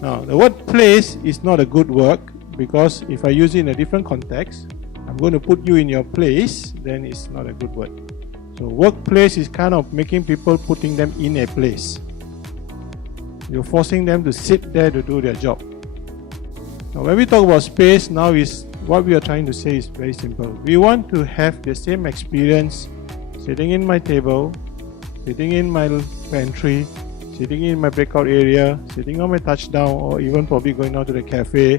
Now, the word place is not a good word because if I use it in a different context, I'm going to put you in your place, then it's not a good word. So workplace is kind of making people putting them in a place. You're forcing them to sit there to do their job. Now when we talk about space, now is what we are trying to say is very simple. We want to have the same experience sitting in my table, sitting in my pantry, sitting in my breakout area, sitting on my touchdown, or even probably going out to the cafe.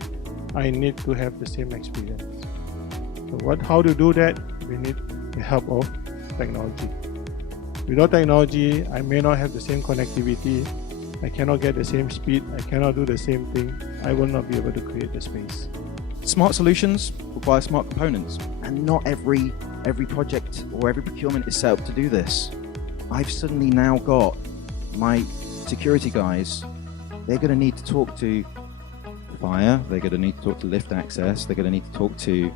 I need to have the same experience. So how to do that? We need the help of technology. Without technology, I may not have the same connectivity, I cannot get the same speed, I cannot do the same thing, I will not be able to create the space. Smart solutions require smart components, and not every project or every procurement is set up to do this. I've suddenly now got my security guys, they're going to need to talk to fire, they're going to need to talk to lift access, they're going to need to talk to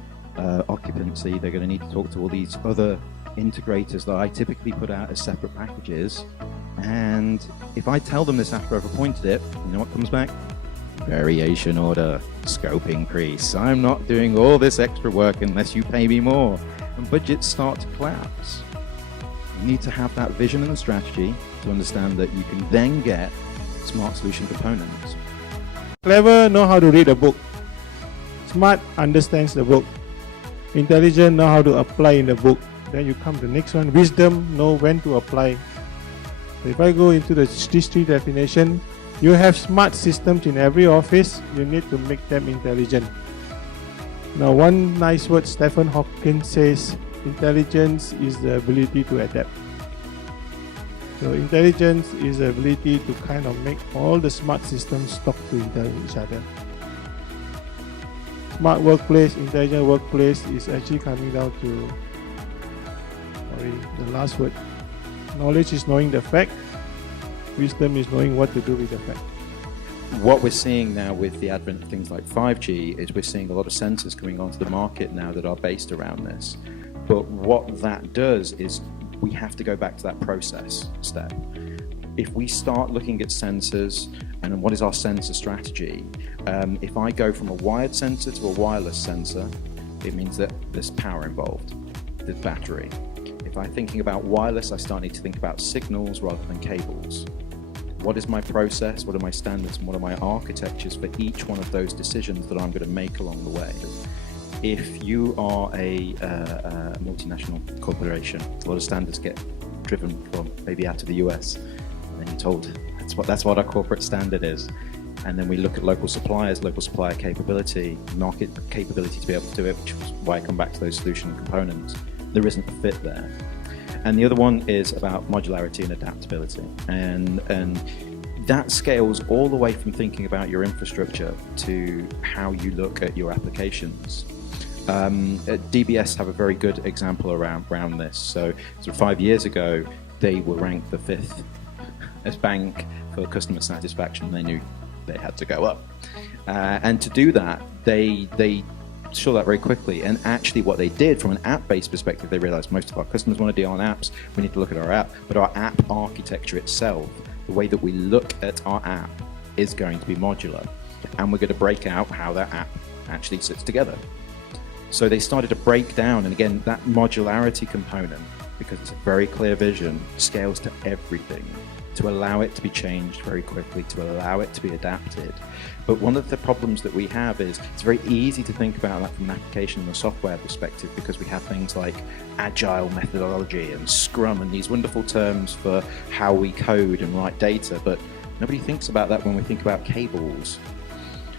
occupancy, they're going to need to talk to all these other integrators that I typically put out as separate packages. And if I tell them this after I've appointed it, you know what comes back? Variation order, scope increase. I'm not doing all this extra work unless you pay me more. And budgets start to collapse. You need to have that vision and strategy to understand that you can then get smart solution components. Clever know how to read a book. Smart understands the book. Intelligent know how to apply in the book. Then you come to the next one. Wisdom know when to apply. So if I go into these three definition, you have smart systems in every office. You need to make them intelligent. Now, one nice word Stephen Hawking says, intelligence is the ability to adapt. So intelligence is the ability to kind of make all the smart systems talk to each other. Smart workplace, intelligent workplace is actually coming down to, the last word. Knowledge is knowing the fact. Wisdom is knowing what to do with the fact. What we're seeing now with the advent of things like 5G is we're seeing a lot of sensors coming onto the market now that are based around this. But what that does is we have to go back to that process step. If we start looking at sensors and what is our sensor strategy, if I go from a wired sensor to a wireless sensor, it means that there's power involved, there's battery. If I'm thinking about wireless, I start need to think about signals rather than cables. What is my process, what are my standards, and what are my architectures for each one of those decisions that I'm going to make along the way? If you are a multinational corporation, a lot of standards get driven from maybe out of the US, and you're told that's what our corporate standard is. And then we look at local suppliers, local supplier capability, market capability to be able to do it, which is why I come back to those solution components. There isn't a fit there. And the other one is about modularity and adaptability. And that scales all the way from thinking about your infrastructure to how you look at your applications. DBS have a very good example around this. So 5 years ago, they were ranked the 5th as bank for customer satisfaction. They knew they had to go up. And to do that, they saw that very quickly, and actually what they did from an app-based perspective, they realized most of our customers want to deal on apps, we need to look at our app, but our app architecture itself, the way that we look at our app is going to be modular, and we're going to break out how that app actually sits together. So they started to break down, and again, that modularity component, because it's a very clear vision, scales to everything, to allow it to be changed very quickly, to allow it to be adapted. But one of the problems that we have is it's very easy to think about that from an application and a software perspective, because we have things like agile methodology and Scrum and these wonderful terms for how we code and write data, but nobody thinks about that when we think about cables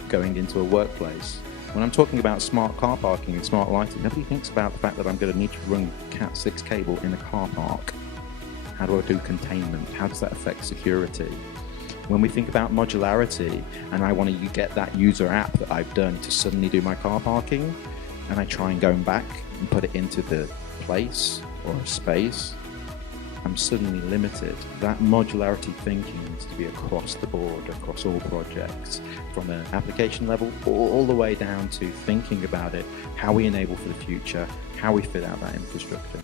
going into a workplace. When I'm talking about smart car parking and smart lighting, nobody thinks about the fact that I'm going to need to run Cat6 cable in a car park. How do I do containment? How does that affect security? When we think about modularity, and I want to get that user app that I've done to suddenly do my car parking, and I try and go back and put it into the place or a space, I'm suddenly limited. That modularity thinking needs to be across the board, across all projects, from an application level all the way down to thinking about it, how we enable for the future, how we fit out that infrastructure.